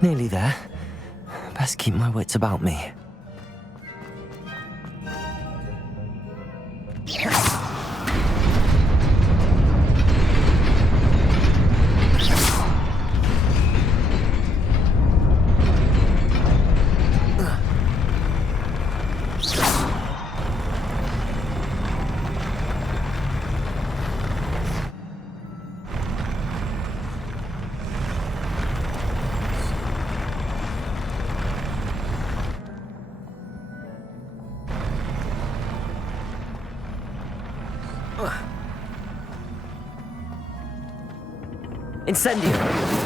Nearly there. Best keep my wits about me. Incendio!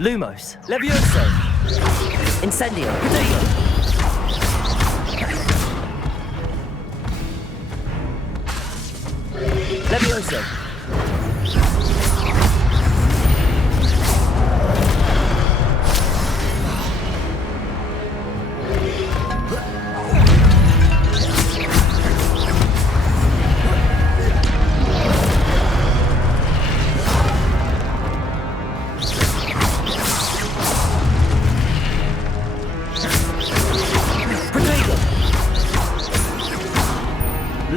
Lumos, Levioso, Incendio, Potato. Levioso.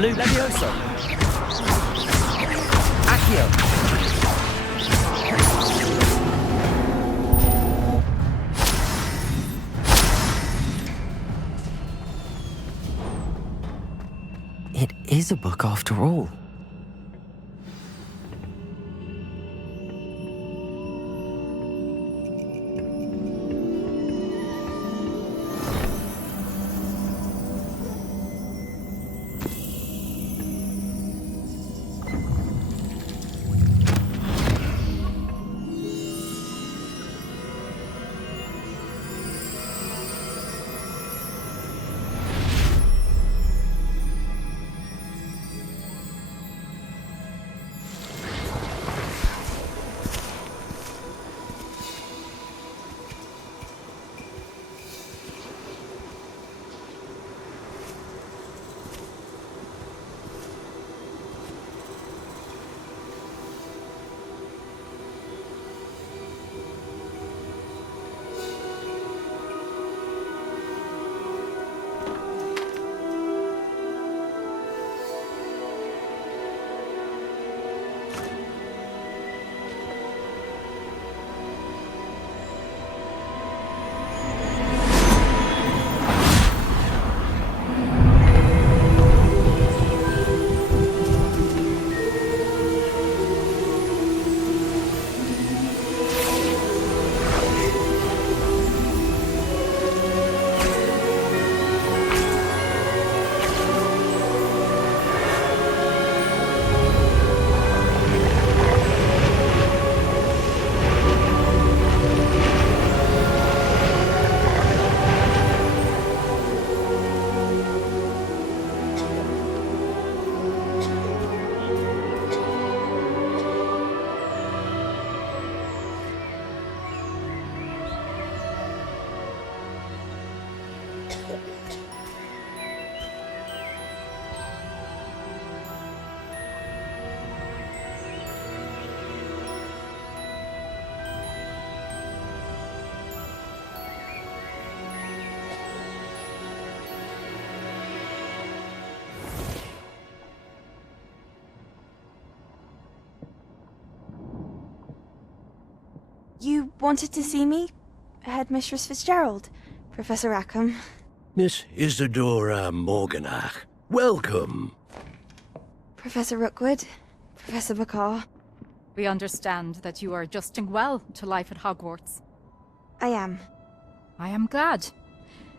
Levioso. Accio. It is a book after all. You wanted to see me? Headmistress Fitzgerald, Professor Rackham. Miss Isadora Morganach, welcome. Professor Rookwood, Professor Bakar. We understand that you are adjusting well to life at Hogwarts. I am. I am glad.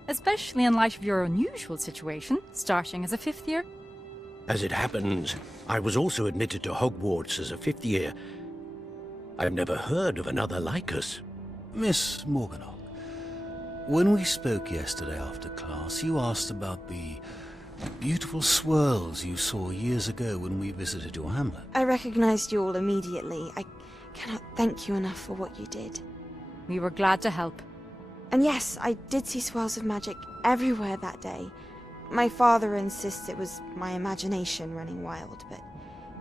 Especially in light of your unusual situation, starting as a 5th year. As it happens, I was also admitted to Hogwarts as a 5th year. I've never heard of another like us. Miss Morganach, when we spoke yesterday after class, you asked about the beautiful swirls you saw years ago when we visited your hamlet. I recognized you all immediately. I cannot thank you enough for what you did. We were glad to help. And yes, I did see swirls of magic everywhere that day. My father insists it was my imagination running wild, but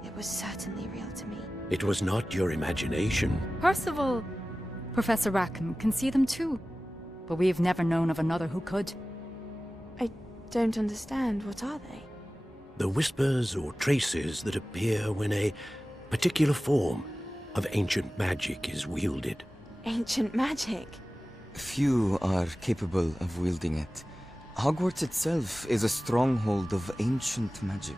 it was certainly real to me. It was not your imagination. Percival, Professor Rackham can see them too. But we have never known of another who could. I don't understand. What are they? The whispers or traces that appear when a particular form of ancient magic is wielded. Ancient magic? Few are capable of wielding it. Hogwarts itself is a stronghold of ancient magic.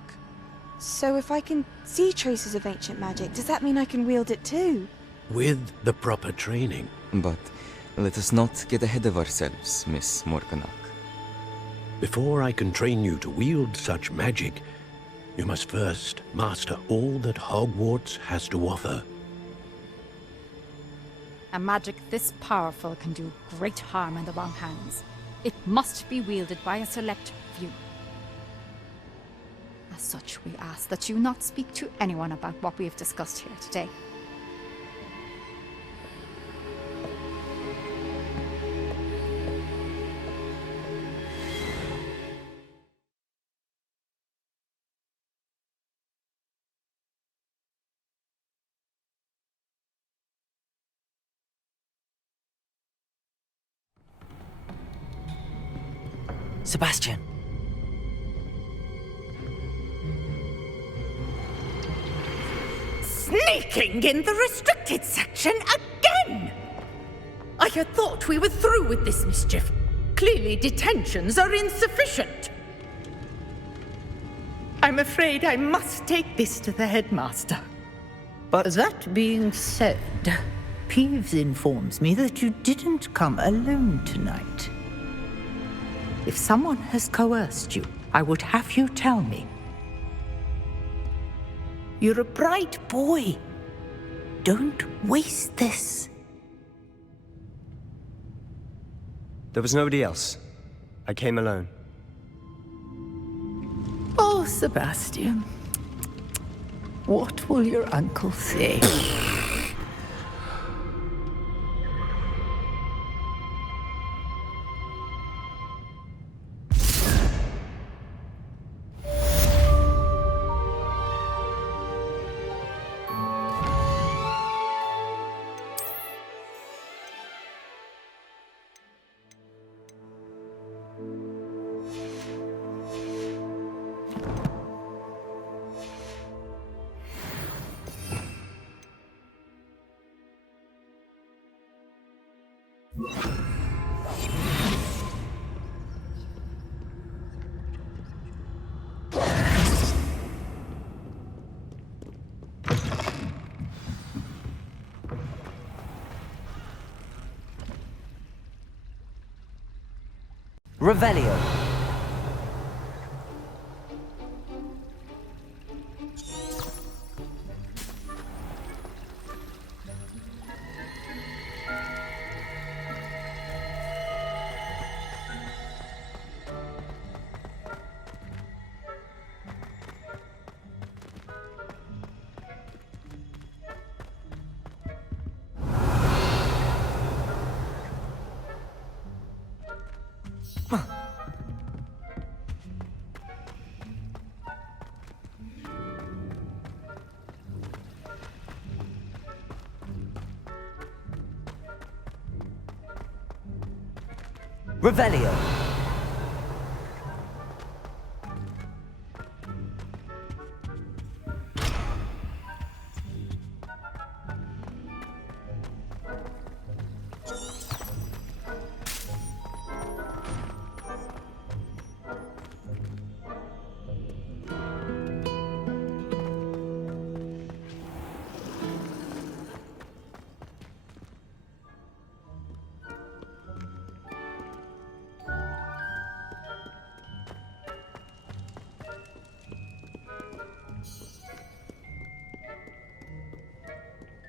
So if I can see traces of ancient magic, does that mean I can wield it too? With the proper training. But let us not get ahead of ourselves, Miss Morganach. Before I can train you to wield such magic, you must first master all that Hogwarts has to offer. A magic this powerful can do great harm in the wrong hands. It must be wielded by a select few. As such, we ask that you not speak to anyone about what we have discussed here today. Sebastian. Sneaking in the restricted section again! I had thought we were through with this mischief. Clearly detentions are insufficient. I'm afraid I must take this to the headmaster. But that being said, Peeves informs me that you didn't come alone tonight. If someone has coerced you, I would have you tell me. You're a bright boy. Don't waste this. There was nobody else. I came alone. Oh, Sebastian. What will your uncle say? Revelio. Revelio.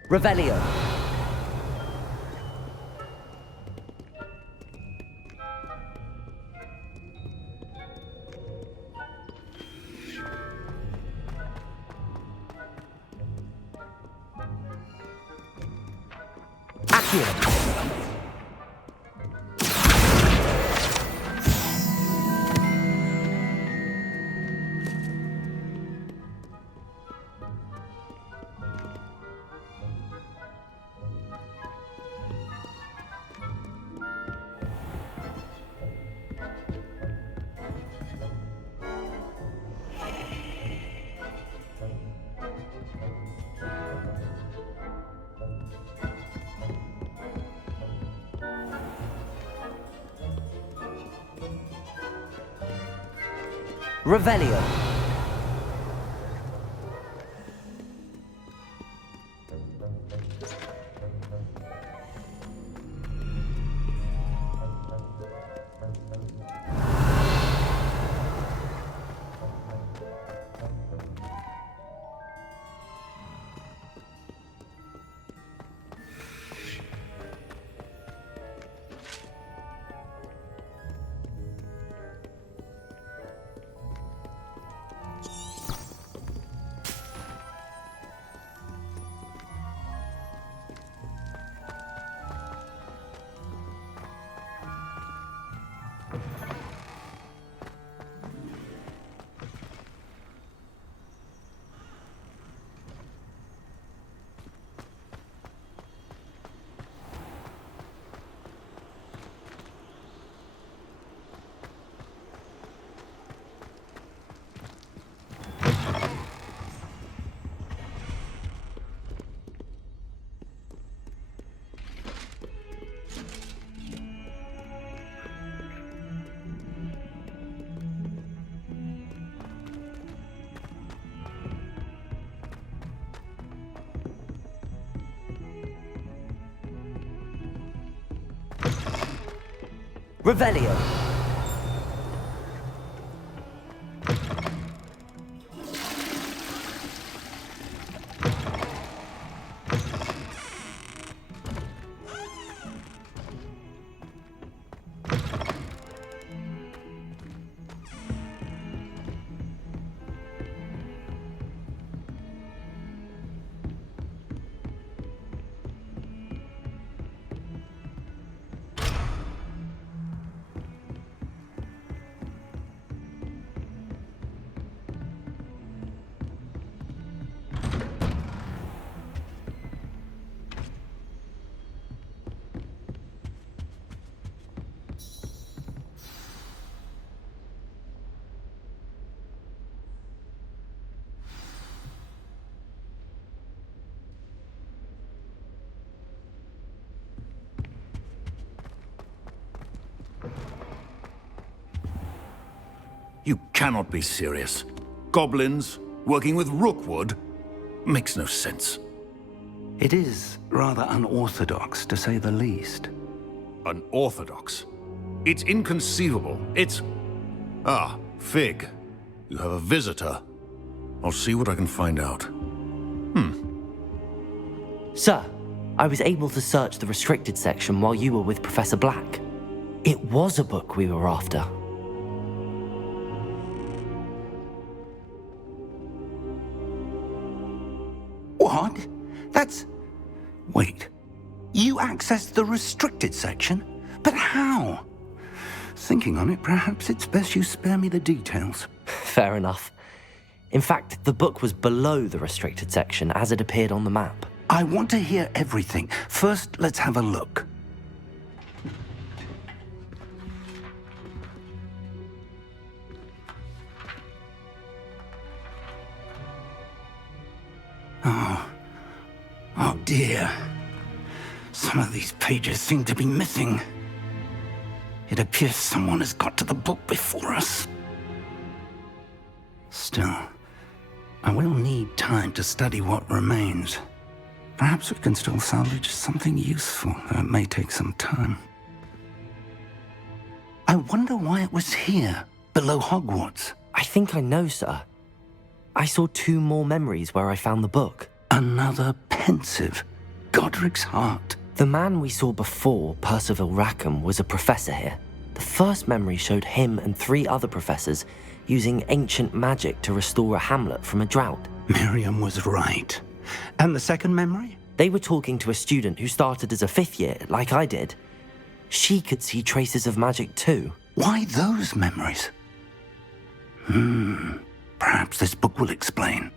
Revelio. Accio. Revelio. Revelio. You cannot be serious. Goblins working with Rookwood makes no sense. It is rather unorthodox, to say the least. Unorthodox? It's inconceivable. It's... Ah, Fig. You have a visitor. I'll see what I can find out. Sir, I was able to search the restricted section while you were with Professor Black. It was a book we were after. What? That's... Wait. You accessed the restricted section? But how? Thinking on it, perhaps it's best you spare me the details. Fair enough. In fact, the book was below the restricted section as it appeared on the map. I want to hear everything. First, let's have a look. Oh dear. Some of these pages seem to be missing. It appears someone has got to the book before us. Still, I will need time to study what remains. Perhaps we can still salvage something useful, though it may take some time. I wonder why it was here, below Hogwarts. I think I know, sir. I saw 2 more memories where I found the book. Another pensive. Godric's heart. The man we saw before, Percival Rackham, was a professor here. The first memory showed him and 3 other professors using ancient magic to restore a hamlet from a drought. Miriam was right. And the second memory? They were talking to a student who started as a 5th year, like I did. She could see traces of magic too. Why those memories? Perhaps this book will explain.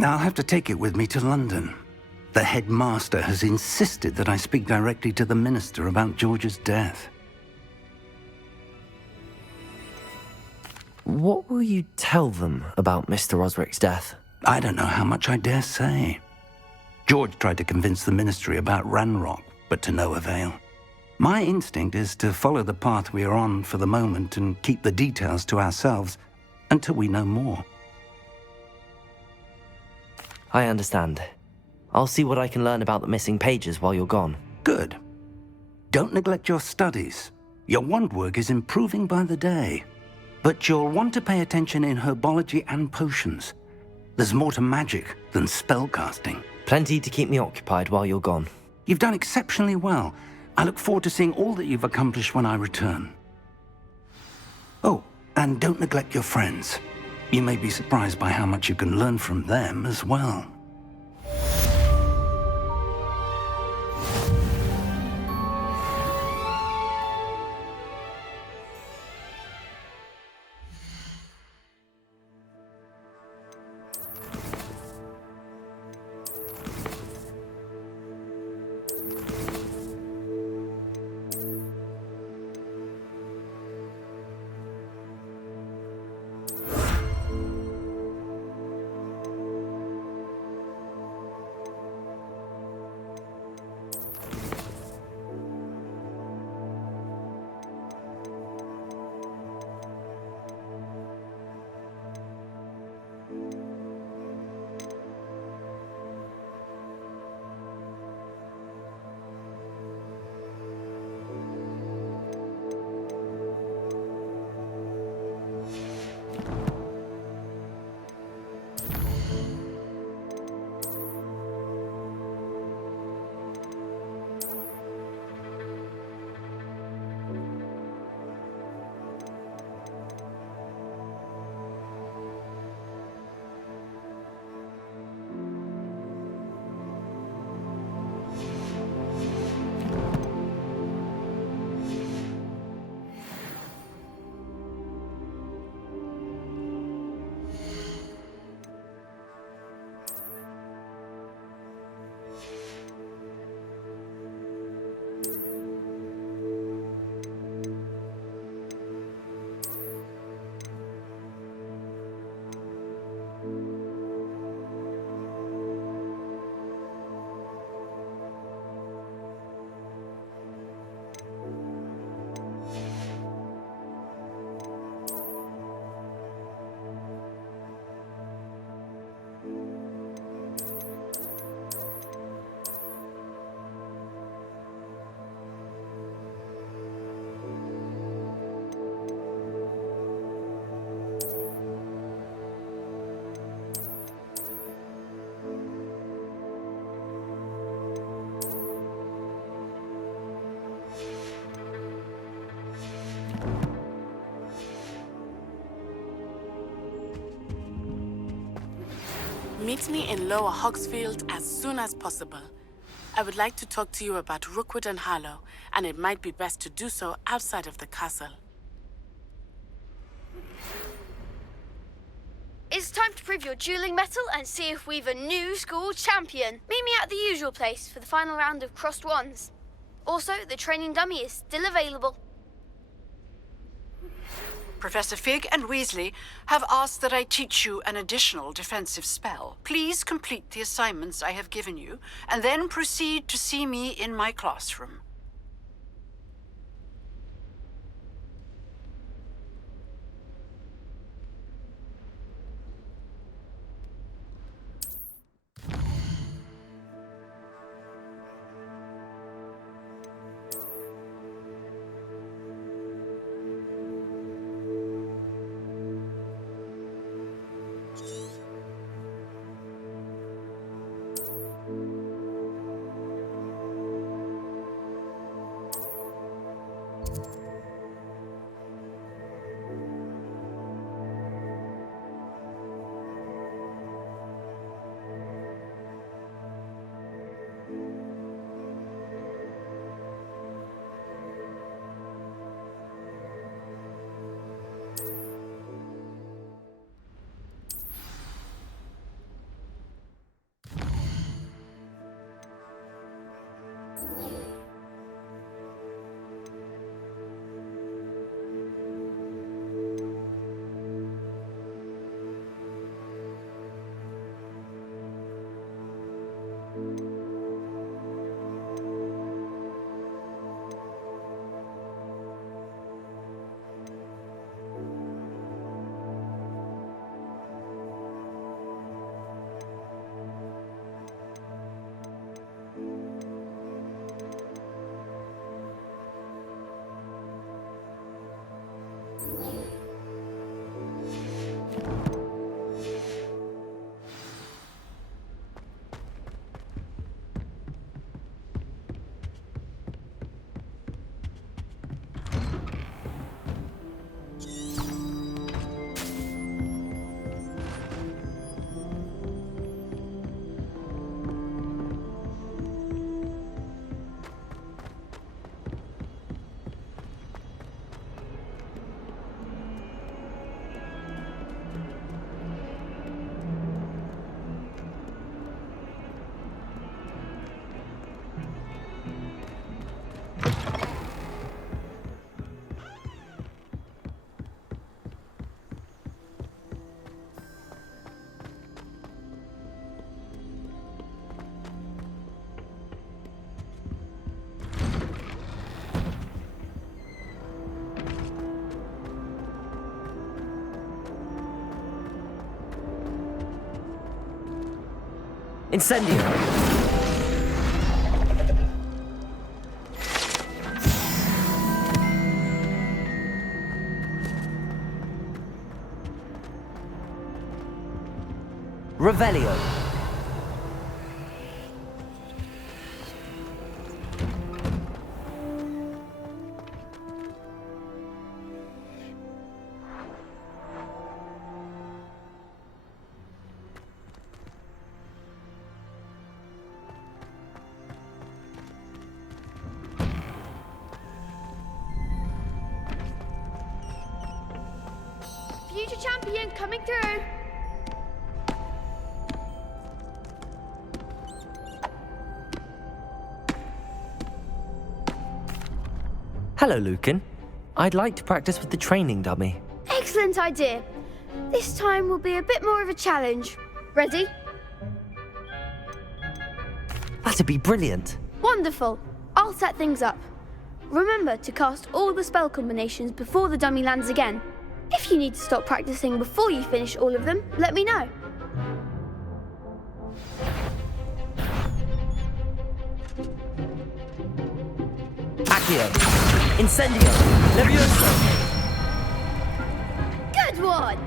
I'll have to take it with me to London. The headmaster has insisted that I speak directly to the minister about George's death. What will you tell them about Mr. Osric's death? I don't know how much I dare say. George tried to convince the ministry about Ranrock, but to no avail. My instinct is to follow the path we are on for the moment and keep the details to ourselves until we know more. I understand. I'll see what I can learn about the missing pages while you're gone. Good. Don't neglect your studies. Your wand work is improving by the day. But you'll want to pay attention in herbology and potions. There's more to magic than spellcasting. Plenty to keep me occupied while you're gone. You've done exceptionally well. I look forward to seeing all that you've accomplished when I return. Oh, and don't neglect your friends. You may be surprised by how much you can learn from them as well. Meet me in Lower Hogsfield as soon as possible. I would like to talk to you about Rookwood and Harlow, and it might be best to do so outside of the castle. It's time to prove your dueling mettle and see if we've a new school champion. Meet me at the usual place for the final round of crossed wands. Also, the training dummy is still available. Professor Fig and Weasley have asked that I teach you an additional defensive spell. Please complete the assignments I have given you, and then proceed to see me in my classroom. Incendio! Revelio. Future champion coming through. Hello, Lucan. I'd like to practice with the training dummy. Excellent idea. This time will be a bit more of a challenge. Ready? That'd be brilliant. Wonderful. I'll set things up. Remember to cast all the spell combinations before the dummy lands again. If you need to stop practicing before you finish all of them, let me know. Accio. Incendio. Levioso. Good one!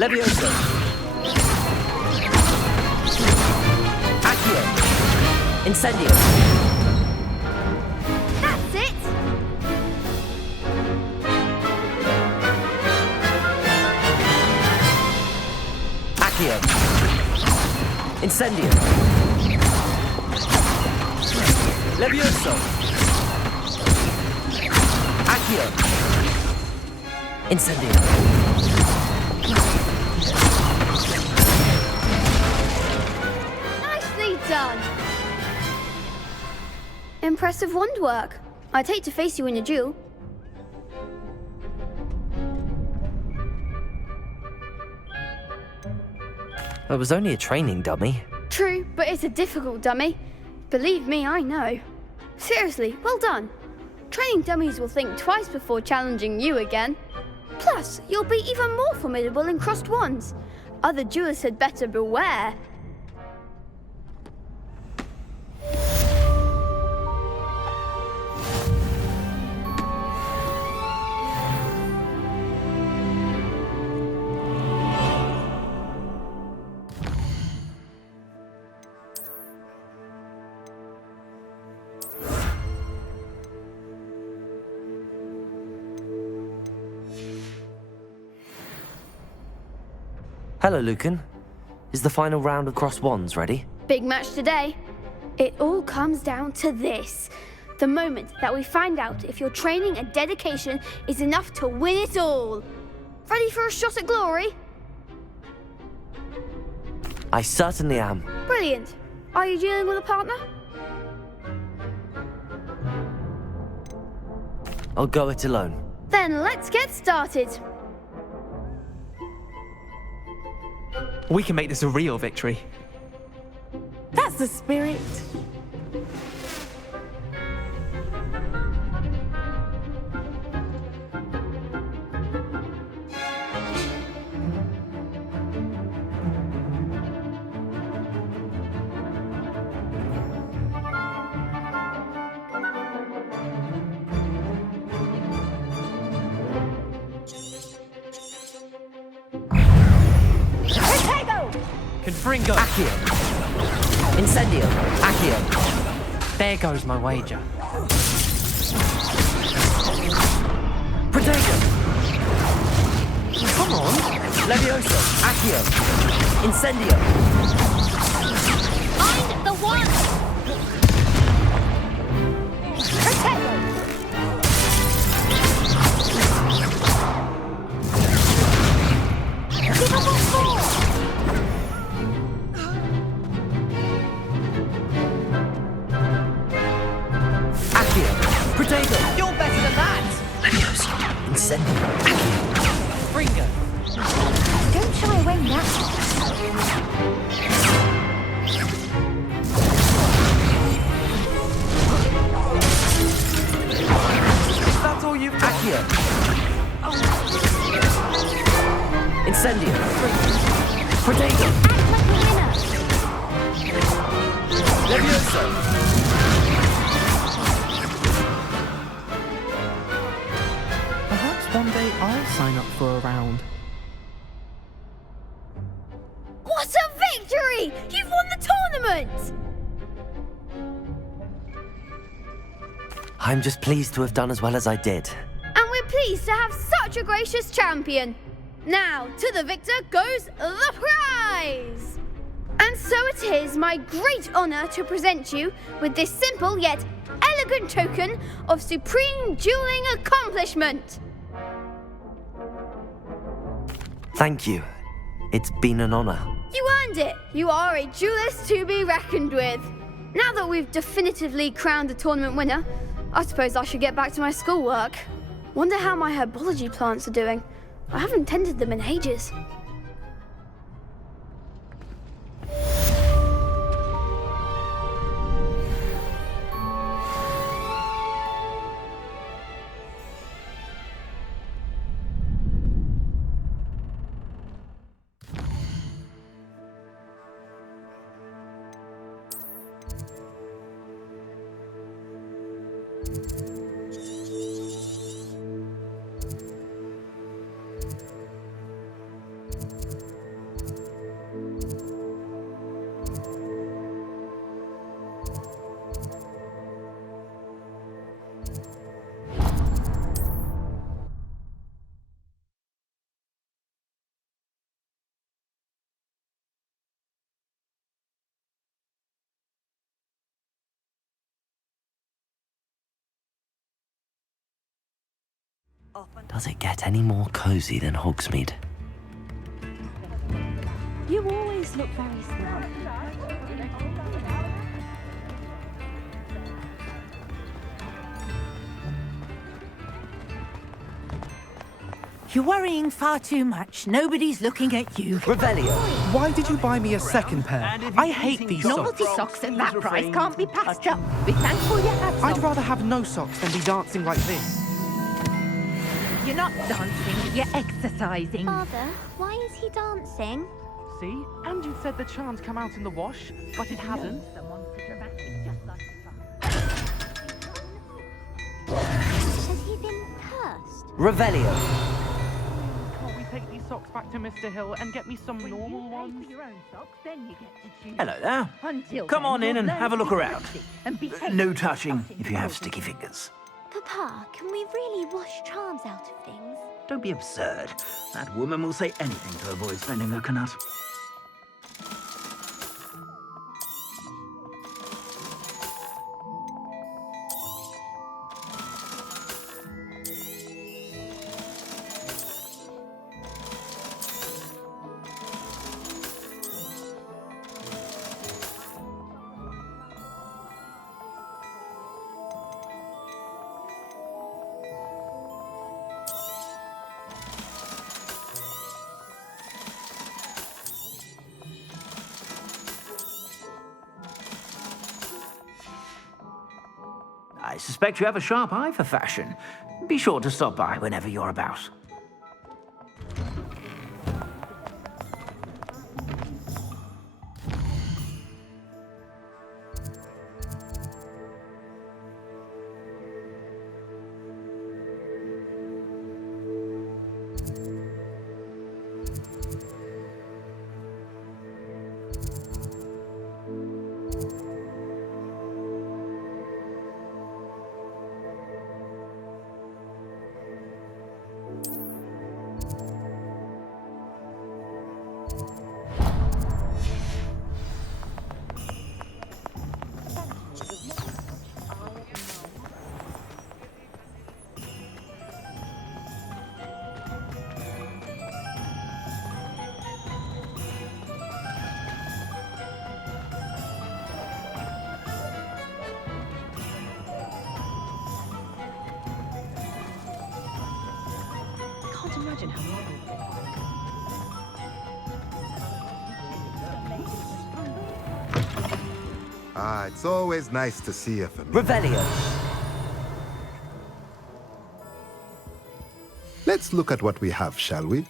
Levioso. Accio. Incendio. That's it! Accio. Incendio. Levioso. Accio. Incendio. Nicely done! Impressive wand work. I'd hate to face you in a duel. It was only a training dummy. True, but it's a difficult dummy. Believe me, I know. Seriously, well done. Training dummies will think twice before challenging you again. Plus, you'll be even more formidable in crossed wands. Other duelists had better beware. Hello, Lucan. Is the final round of crossed wands ready? Big match today. It all comes down to this. The moment that we find out if your training and dedication is enough to win it all. Ready for a shot at glory? I certainly am. Brilliant. Are you dealing with a partner? I'll go it alone. Then let's get started. We can make this a real victory. That's the spirit. Confringo! Accio! Incendio! Accio! There goes my wager. Protego! Come on! Levioso! Accio! Incendio! Find the one! Protego! Give up on 4! Protego! You're better than that! Levioso! Incendio! Confringo! Don't shy away now. That's all you've got. Accio! Incendio! Protego! Act like a winner. Levioso! Perhaps one day I'll sign up for a round. What a victory! You've won the tournament! I'm just pleased to have done as well as I did. And we're pleased to have such a gracious champion. Now, to the victor goes the prize! And so it is my great honour to present you with this simple yet elegant token of supreme dueling accomplishment. Thank you. It's been an honor. You earned it. You are a duelist to be reckoned with. Now that we've definitively crowned the tournament winner, I suppose I should get back to my schoolwork. Wonder how my herbology plants are doing. I haven't tended them in ages. Does it get any more cozy than Hogsmeade? You always look very smart. You're worrying far too much. Nobody's looking at you. Revelio! Why did you buy me a second pair? I hate these Novelty socks. socks at that price can't be passed up. Be thankful you have some. I'd rather have no socks than be dancing like this. You're not dancing, you're exercising. Father, why is he dancing? See? And you said the charms come out in the wash, but it hasn't. Someone so dramatic, just like Has he been cursed? Revelio! Can't we take these socks back to Mr. Hill and get me some normal ones? your own socks, then you get to choose. Hello there. Until Come then, on in you'll and learn have a to look be around. pretty and behave No yourself touching in if you have the sticky fingers. Papa, can we really wash charms out of things? Don't be absurd. That woman will say anything to avoid spending her canut. I suspect you have a sharp eye for fashion. Be sure to stop by whenever you're about. Can't imagine how modern they Ah, it's always nice to see you, familiar. Revelio. Let's look at what we have, shall we?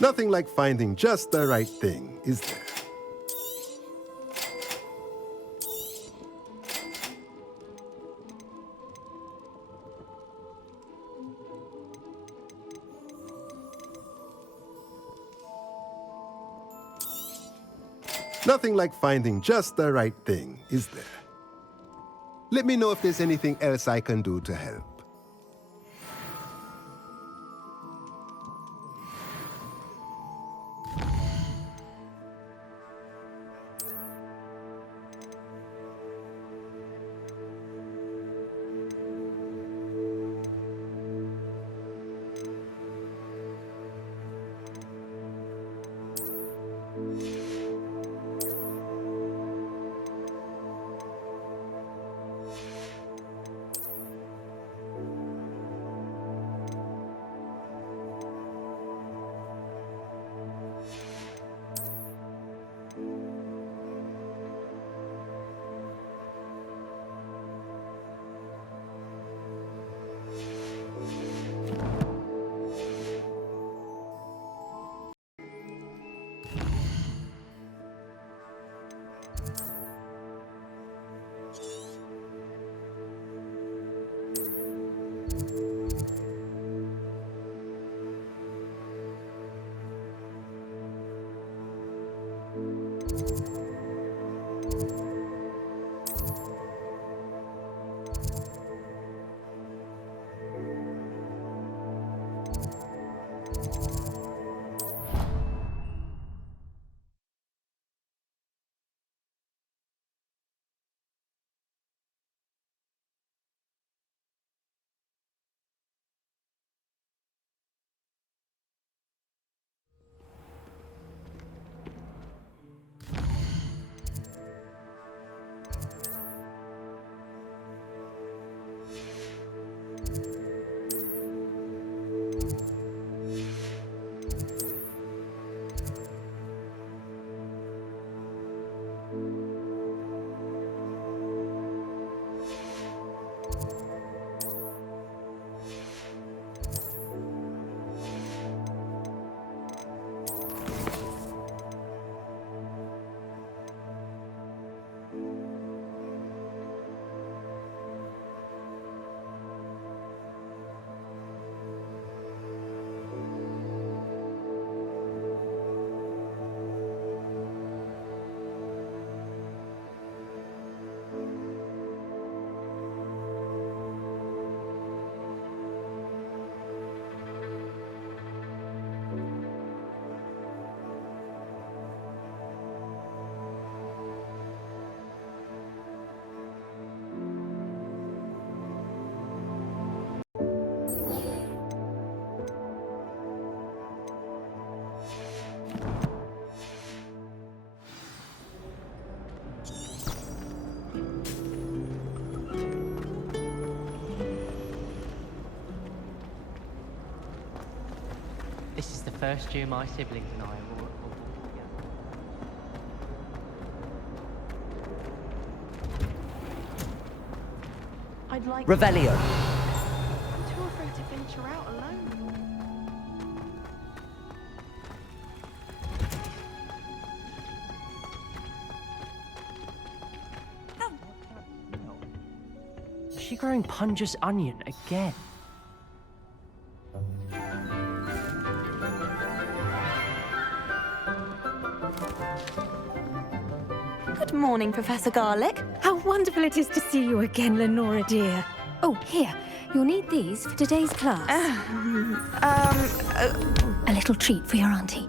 Nothing like finding just the right thing, is there? Nothing like finding just the right thing, is there? Let me know if there's anything else I can do to help. This is the first year my siblings and I have all together. I'd like Revelio. I'm too afraid to venture out alone. Is she growing Punja's onion again? Good morning, Professor Garlic. How wonderful it is to see you again, Lenora dear. Oh, here. You'll need these for today's class. A little treat for your auntie.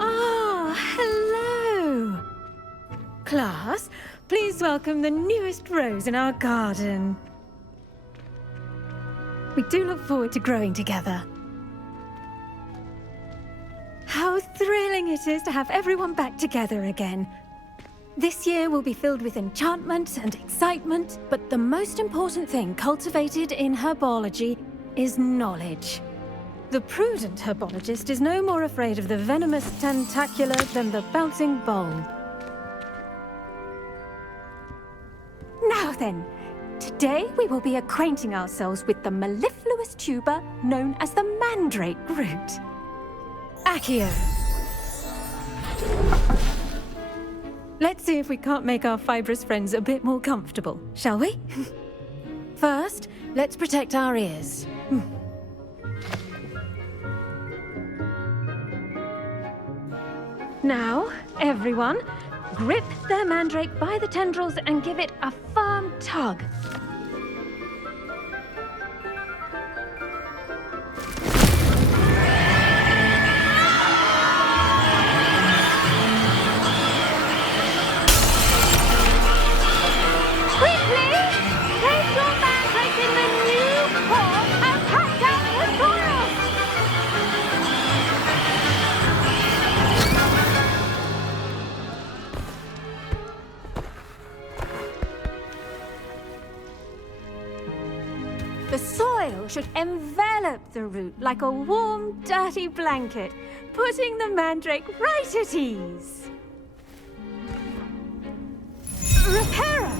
Ah, hello. Class, please welcome the newest rose in our garden. We do look forward to growing together. How thrilling it is to have everyone back together again. This year will be filled with enchantment and excitement, but the most important thing cultivated in herbology is knowledge. The prudent herbologist is no more afraid of the venomous tentacula than the bouncing bulb. Now then, today we will be acquainting ourselves with the mellifluous tuber known as the mandrake root. Accio. Let's see if we can't make our fibrous friends a bit more comfortable, shall we? First, let's protect our ears. Now, everyone, grip their mandrake by the tendrils and give it a firm tug. The soil should envelop the root like a warm, dirty blanket, putting the mandrake right at ease. Reparo!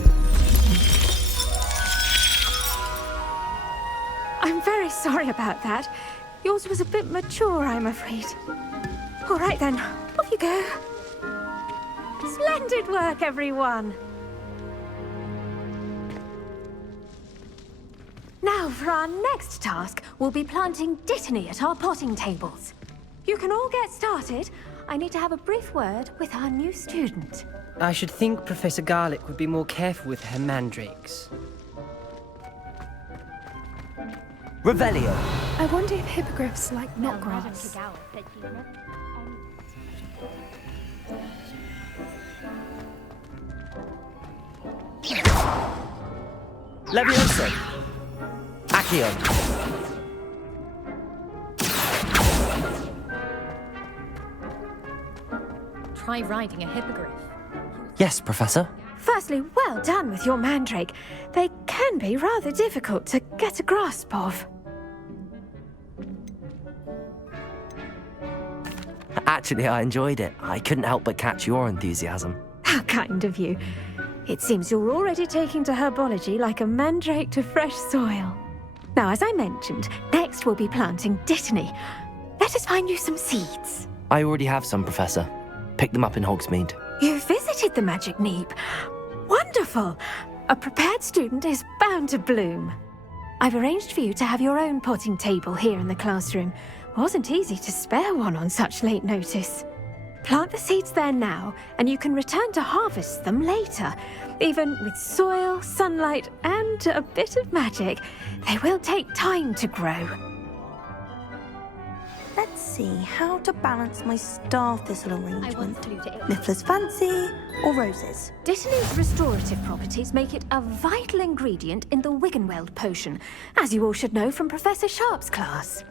I'm very sorry about that. Yours was a bit mature, I'm afraid. All right then, off you go. Splendid work, everyone. Now, for our next task, we'll be planting dittany at our potting tables. You can all get started. I need to have a brief word with our new student. I should think Professor Garlic would be more careful with her mandrakes. Revelio. I wonder if hippogriffs like knotgrass. Leviosa. Accio. Try riding a hippogriff. Yes, Professor. Firstly, well done with your mandrake. They can be rather difficult to get a grasp of. Actually, I enjoyed it. I couldn't help but catch your enthusiasm. How kind of you. It seems you're already taking to herbology like a mandrake to fresh soil. Now, as I mentioned, next we'll be planting dittany. Let us find you some seeds. I already have some, Professor. Picked them up in Hogsmeade. You visited the Magic Neep. Wonderful! A prepared student is bound to bloom. I've arranged for you to have your own potting table here in the classroom. Wasn't easy to spare one on such late notice. Plant the seeds there now, and you can return to harvest them later. Even with soil, sunlight, and a bit of magic, they will take time to grow. Let's see how to balance my star thistle arrangement. Niffler's fancy or roses? Dittany's restorative properties make it a vital ingredient in the Wiggenweld potion, as you all should know from Professor Sharp's class.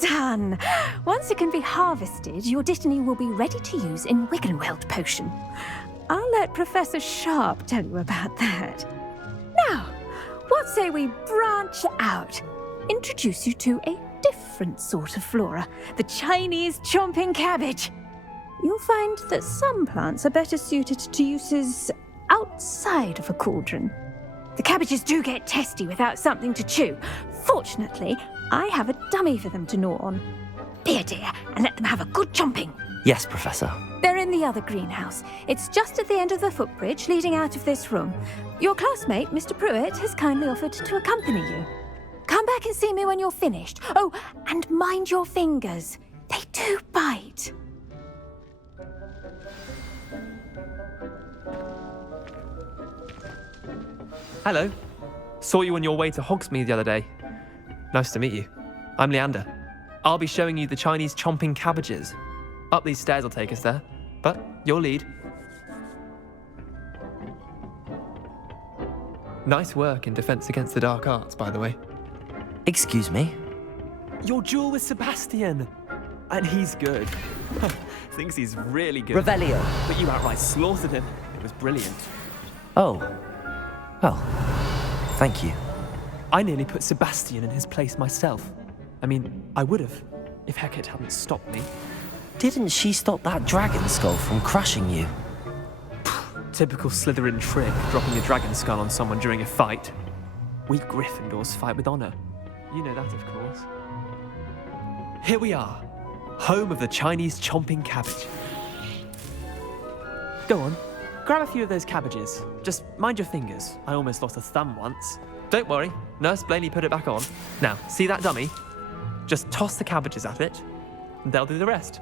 done! Once it can be harvested, your Dittany will be ready to use in Wiggenweld potion. I'll let Professor Sharp tell you about that. Now, what say we branch out? Introduce you to a different sort of flora, the Chinese chomping cabbage. You'll find that some plants are better suited to uses outside of a cauldron. The cabbages do get testy without something to chew. Fortunately, I have a dummy for them to gnaw on. Be a dear and let them have a good chomping. Yes, Professor. They're in the other greenhouse. It's just at the end of the footbridge leading out of this room. Your classmate, Mr. Pruitt, has kindly offered to accompany you. Come back and see me when you're finished. Oh, and mind your fingers. They do bite. Hello. Saw you on your way to Hogsmeade the other day. Nice to meet you. I'm Leander. I'll be showing you the Chinese chomping cabbages. Up these stairs will take us there, but your lead. Nice work in Defense Against the Dark Arts, by the way. Excuse me? Your duel with Sebastian! And he's good. Thinks he's really good. Revelio. But you outright slaughtered him. It was brilliant. Oh. Well, thank you. I nearly put Sebastian in his place myself. I mean, I would have, if Hecate hadn't stopped me. Didn't she stop that dragon skull from crushing you? Typical Slytherin trick, dropping a dragon skull on someone during a fight. We Gryffindors fight with honor. You know that, of course. Here we are, home of the Chinese chomping cabbage. Go on, grab a few of those cabbages. Just mind your fingers. I almost lost a thumb once. Don't worry, Nurse Blaney put it back on. Now, see that dummy? Just toss the cabbages at it, and they'll do the rest.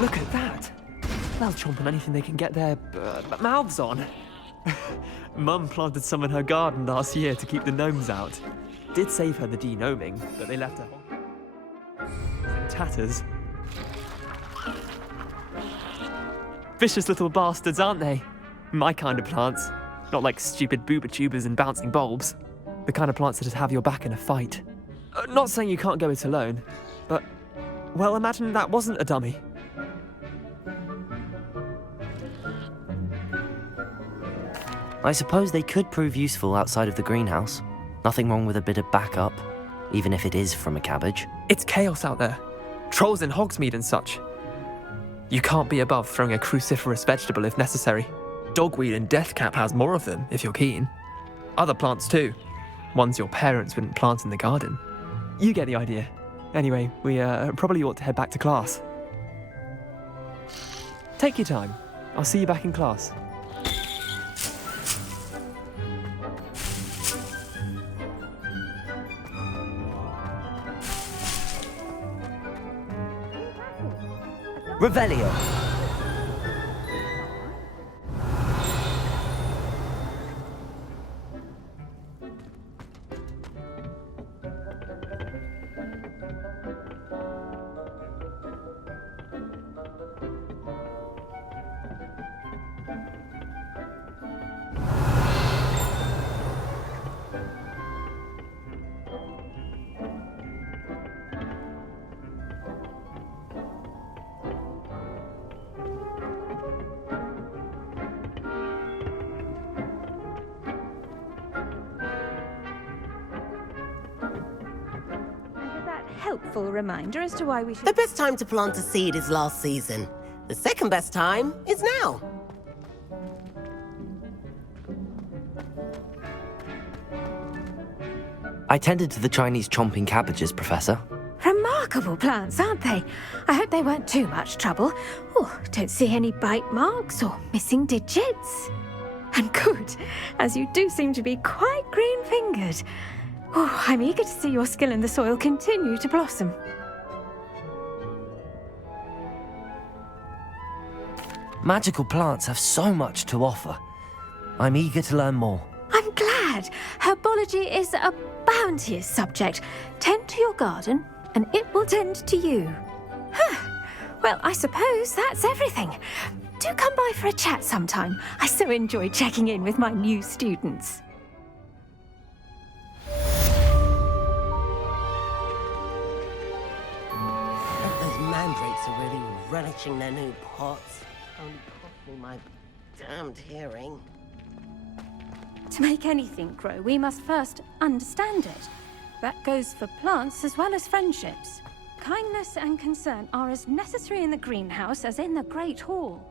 Look at that! They'll chomp on anything they can get their mouths on. Mum planted some in her garden last year to keep the gnomes out. Did save her the de-gnoming, but they left her in tatters. Vicious little bastards, aren't they? My kind of plants. Not like stupid booba tubers and bouncing bulbs. The kind of plants that'd have your back in a fight. Not saying you can't go it alone, but, well, imagine that wasn't a dummy. I suppose they could prove useful outside of the greenhouse. Nothing wrong with a bit of backup, even if it is from a cabbage. It's chaos out there. Trolls in Hogsmeade and such. You can't be above throwing a cruciferous vegetable if necessary. Dogweed and deathcap has more of them, if you're keen. Other plants too. Ones your parents wouldn't plant in the garden. You get the idea. Anyway, we probably ought to head back to class. Take your time. I'll see you back in class. Revelio. Helpful reminder as to why we should... The best time to plant a seed is last season. The second best time is now. I tended to the Chinese chomping cabbages, Professor. Remarkable. remarkable plants, aren't they? I hope they weren't too much trouble. Oh, don't see any bite marks or missing digits. And good, as you do seem to be quite green-fingered. Oh, I'm eager to see your skill in the soil continue to blossom. Magical plants have so much to offer. I'm eager to learn more. I'm glad. Herbology is a bounteous subject. Tend to your garden, and it will tend to you. Well, I suppose that's everything. Do come by for a chat sometime. I so enjoy checking in with my new students. Those mandrakes are really relishing their new pots. Only cost me my damned hearing. To make anything grow, we must first understand it. That goes for plants as well as friendships. Kindness and concern are as necessary in the greenhouse as in the Great Hall.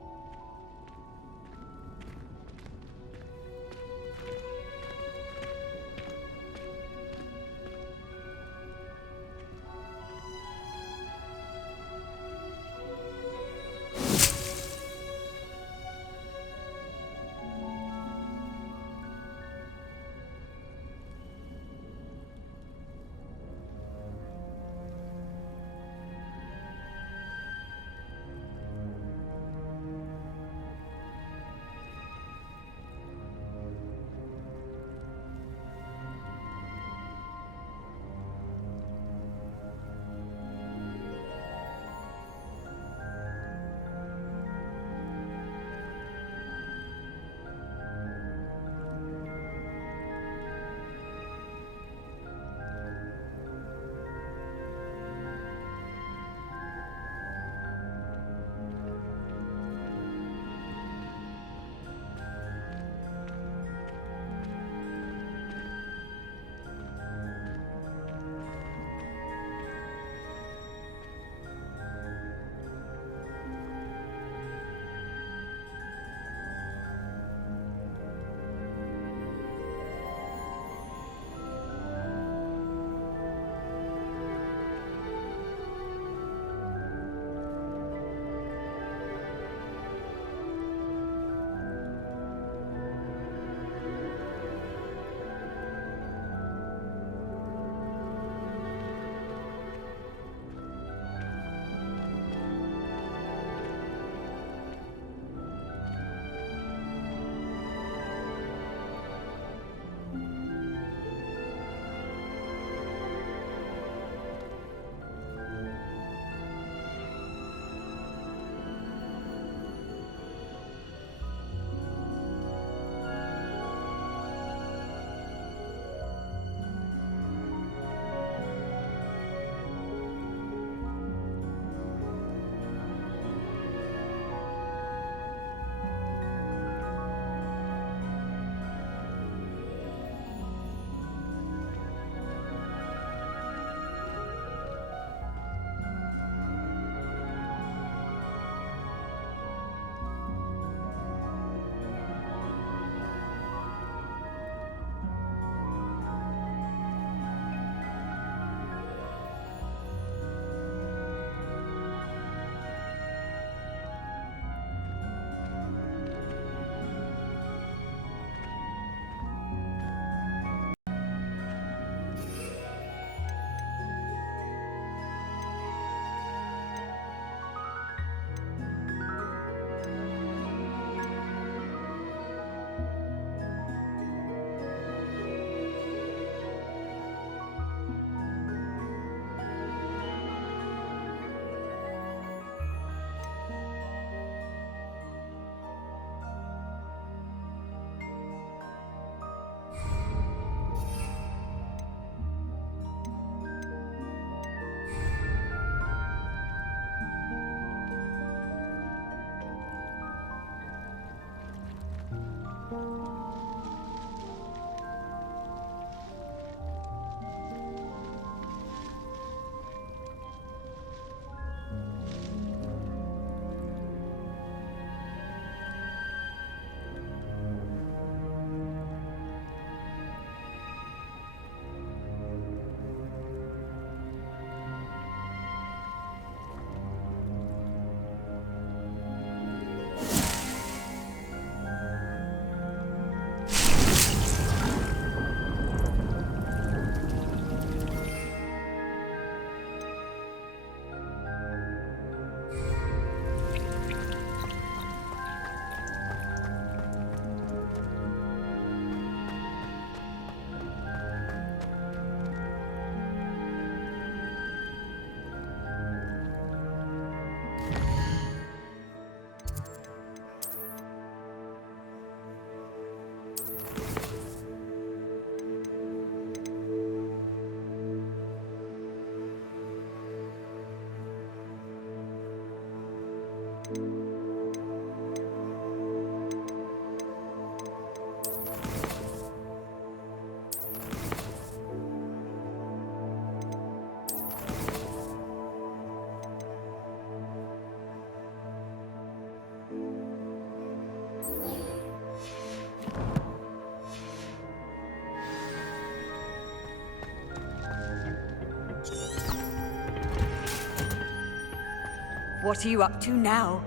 What are you up to now?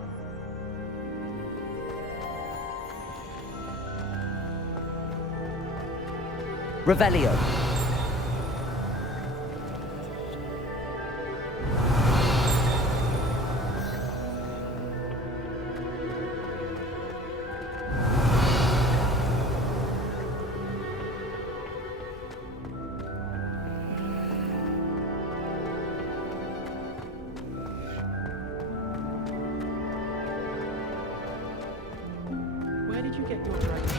Revelio. Where did you get your dragon?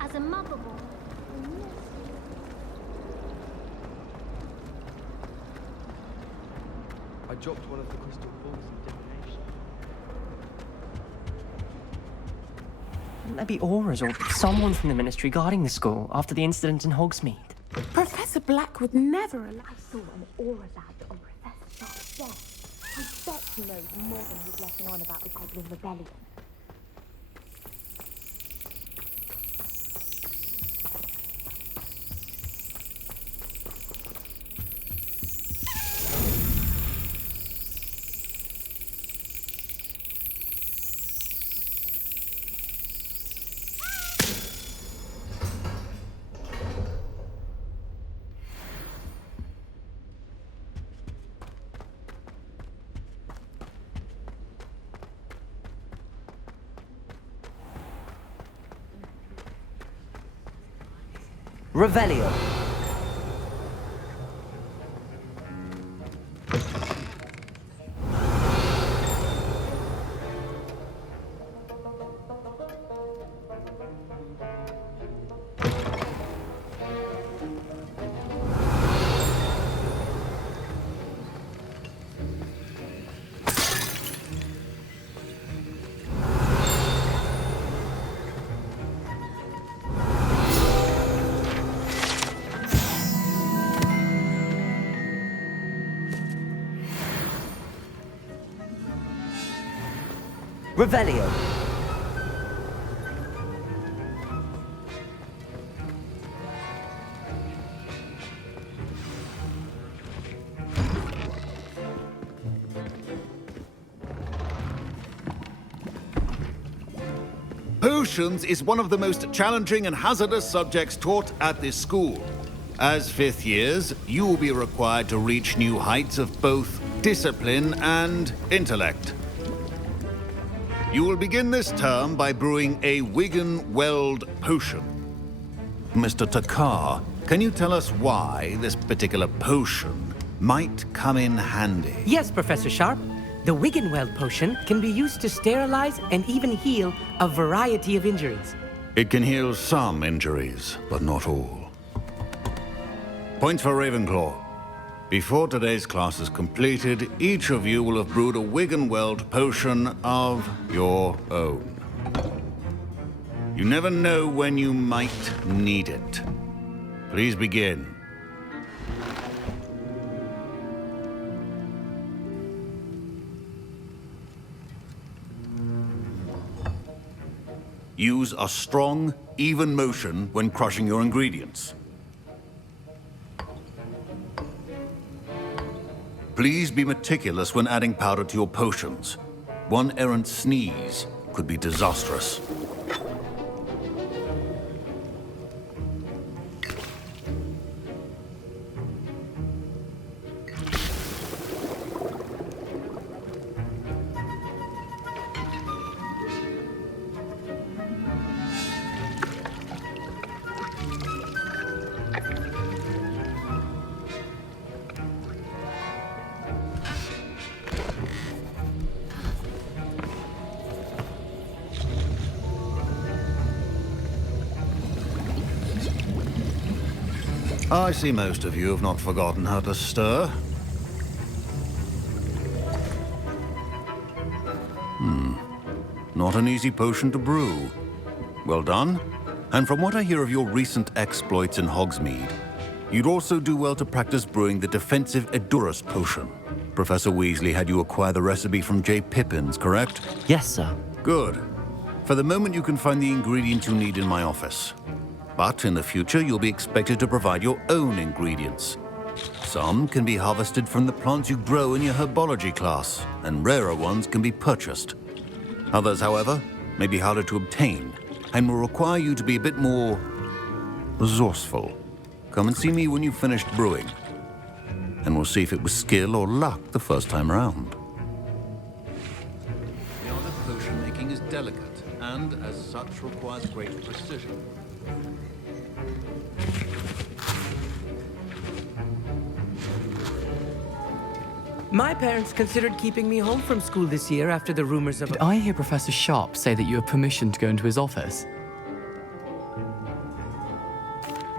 As a muggle boy. I dropped one of the crystal balls in divination. Wouldn't there be auras or someone from the Ministry guarding the school after the incident in Hogsmeade? Professor Black would never allow. I saw an aura's ad on Professor Sharp's desk. I bet he knows more than he's letting on about the Goblin Rebellion. Revelio. Revelio. Potions is one of the most challenging and hazardous subjects taught at this school. As fifth years, you will be required to reach new heights of both discipline and intellect. You will begin this term by brewing a Wigan-Weld potion. Mr. Takar, can you tell us why this particular potion might come in handy? Yes, Professor Sharp. The Wigan-Weld potion can be used to sterilize and even heal a variety of injuries. It can heal some injuries, but not all. Points for Ravenclaw. Before today's class is completed, each of you will have brewed a Wigan-Weld potion of your own. You never know when you might need it. Please begin. Use a strong, even motion when crushing your ingredients. Please be meticulous when adding powder to your potions. One errant sneeze could be disastrous. I see most of you have not forgotten how to stir. Not an easy potion to brew. Well done. And from what I hear of your recent exploits in Hogsmeade, you'd also do well to practice brewing the defensive Edurus potion. Professor Weasley had you acquire the recipe from J. Pippins, correct? Yes, sir. Good. For the moment, you can find the ingredients you need in my office. But in the future, you'll be expected to provide your own ingredients. Some can be harvested from the plants you grow in your herbology class, and rarer ones can be purchased. Others, however, may be harder to obtain, and will require you to be a bit more resourceful. Come and see me when you've finished brewing, and we'll see if it was skill or luck the first time around. The art of potion making is delicate, and as such requires great precision. My parents considered keeping me home from school this year after the rumors of... Did I hear Professor Sharp say that you have permission to go into his office?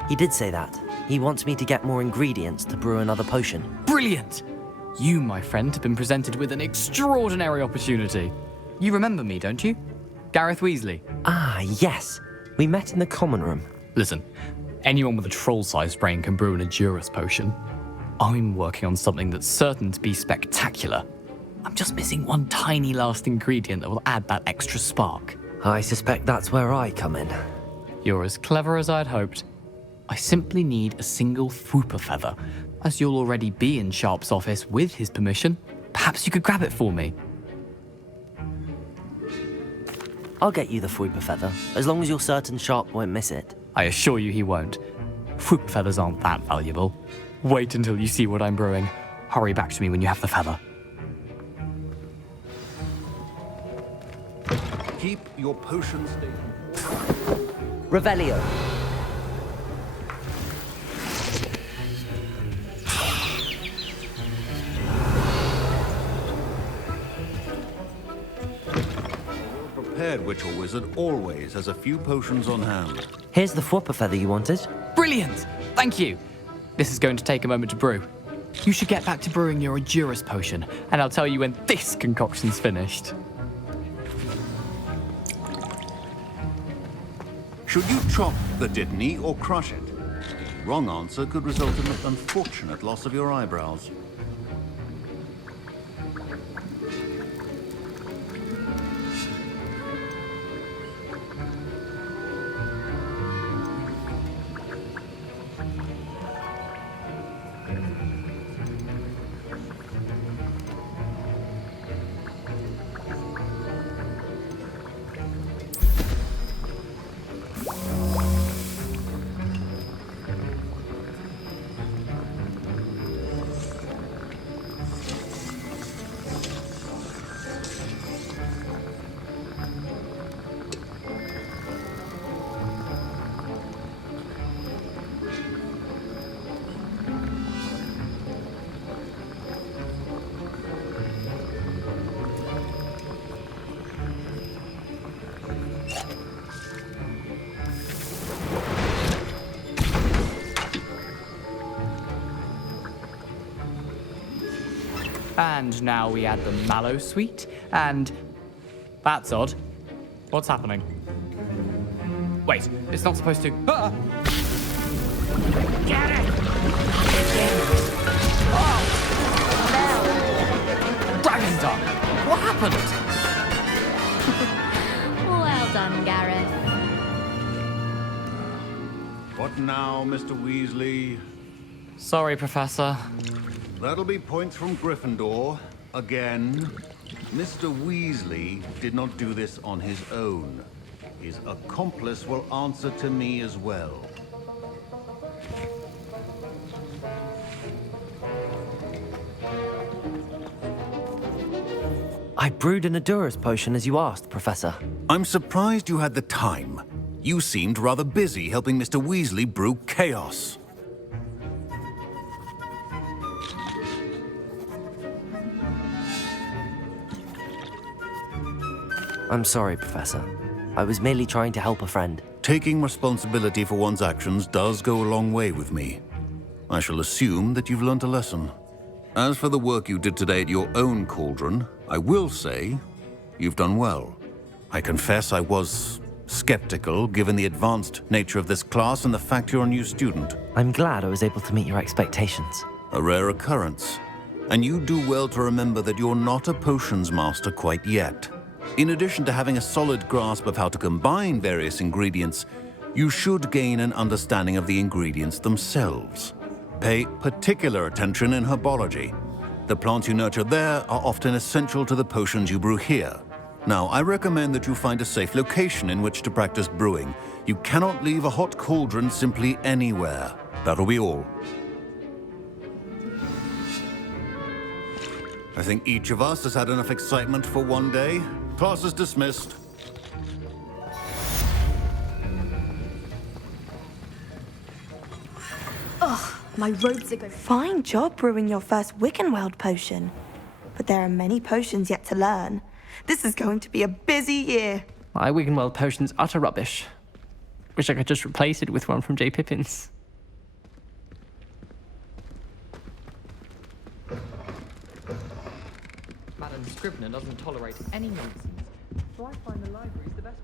He did say that. He wants me to get more ingredients to brew another potion. Brilliant! You, my friend, have been presented with an extraordinary opportunity. You remember me, don't you? Gareth Weasley. Ah, yes. We met in the common room. Listen, anyone with a troll-sized brain can brew an Edurus potion. I'm working on something that's certain to be spectacular. I'm just missing one tiny last ingredient that will add that extra spark. I suspect that's where I come in. You're as clever as I'd hoped. I simply need a single Fwooper feather. As you'll already be in Sharp's office with his permission, perhaps you could grab it for me. I'll get you the Fwooper feather, as long as you're certain Sharp won't miss it. I assure you he won't. Fwooper feathers aren't that valuable. Wait until you see what I'm brewing. Hurry back to me when you have the feather. Keep your potion stable. Revelio. Prepared witch or wizard always has a few potions on hand. Here's the Fwooper feather you wanted. Brilliant! Thank you. This is going to take a moment to brew. You should get back to brewing your Edurus potion, and I'll tell you when this concoction's finished. Should you chop the Dittany or crush it? Wrong answer could result in the unfortunate loss of your eyebrows. And now we add the mallow sweet, and... That's odd. What's happening? Wait, it's not supposed to... Ah! Get it! Oh! Dragon's Dog! What happened? Well done, Gareth. What now, Mr. Weasley? Sorry, Professor. That'll be points from Gryffindor. Again. Mr. Weasley did not do this on his own. His accomplice will answer to me as well. I brewed an Edurus potion as you asked, Professor. I'm surprised you had the time. You seemed rather busy helping Mr. Weasley brew chaos. I'm sorry, Professor. I was merely trying to help a friend. Taking responsibility for one's actions does go a long way with me. I shall assume that you've learnt a lesson. As for the work you did today at your own cauldron, I will say you've done well. I confess I was skeptical, given the advanced nature of this class and the fact you're a new student. I'm glad I was able to meet your expectations. A rare occurrence. And you do well to remember that you're not a potions master quite yet. In addition to having a solid grasp of how to combine various ingredients, you should gain an understanding of the ingredients themselves. Pay particular attention in herbology. The plants you nurture there are often essential to the potions you brew here. Now, I recommend that you find a safe location in which to practice brewing. You cannot leave a hot cauldron simply anywhere. That'll be all. I think each of us has had enough excitement for one day. Class is dismissed. Ugh, my robes are going. Fine job brewing your first Wickenweld potion. But there are many potions yet to learn. This is going to be a busy year. My Wiggenweld potion's utter rubbish. Wish I could just replace it with one from J. Pippin's. Madam Scribner doesn't tolerate any nonsense, so I find the library's the best